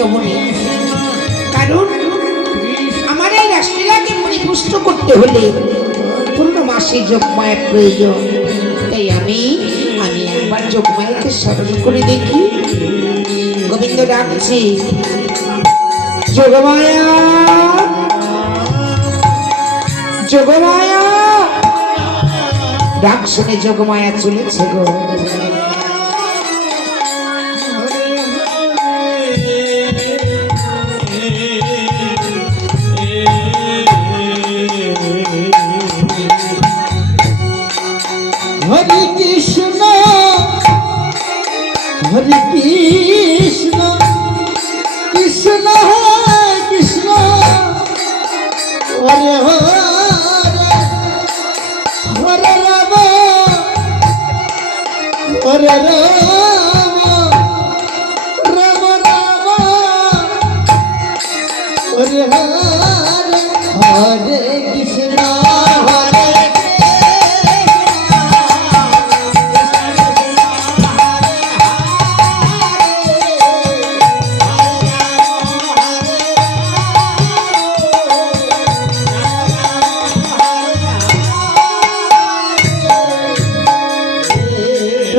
রমণী, কারণ আমার এই রাসলীলাকে পরিপুষ্ট করতে হলে পূর্ণমাসে যোগমায়া প্রয়োজন। তাই আমি একবার যোগমায়াকে স্মরণ করে দেখি। গোবিন্দ ডাকছি, যোগমায়া, যোগমায়া। ডাক শুনে যোগমায়া চলেছে গো। হরে কৃষ্ণ, হরে কৃষ্ণ, কৃষ্ণ কৃষ্ণ, হরে হরে, হরে রাম, হরে রাম, রাম রাম, হরে হরে, হরে কৃষ্ণ, হরে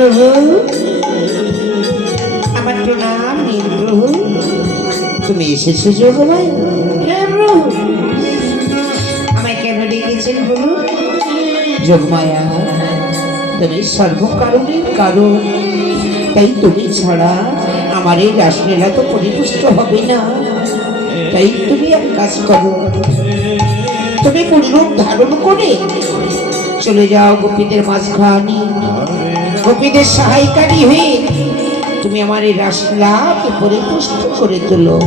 প্রভু, আমার প্রণাম নীল প্রভু। তুমি এসেছো যোগমায়া? হ্যাঁ প্রভু। আমায় কেন ডেকেছেন প্রভু? যোগমায়া, তুমি সর্বকারণের কারণ, তাই তুমি ছাড়া আমার এই রাসলীলা তো পরিপুষ্ট হবে না। তাই তুমি এক কাজ করো, তুমি পূর্ণরূপ ধারণ করে চলে যাও গোপীদের মাঝখানে, গোপীদের সহায়কারী হয়ে তুমি আমার এই রাসলীলাকে পরিপুষ্ট করে তোলো।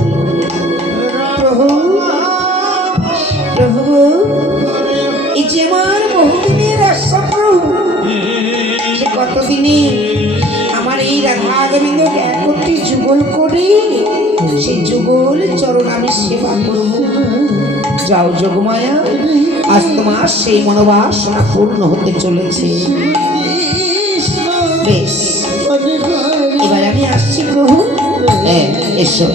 প্রভু, প্রভু, এই যে আমার বহুদিনের আশা প্রভু, সে কতদিনে আমার এই রাধা গোবিন্দকে একত্রে যুগল করে সেই যুগল চরণ আমি সেবা করব। যাও যোগমায়া, আজ তোমার সেই মনোবাসনা পূর্ণ হতে চলেছে। বেশ, এবার আমি আসছি প্রভু। হ্যাঁ, এসো।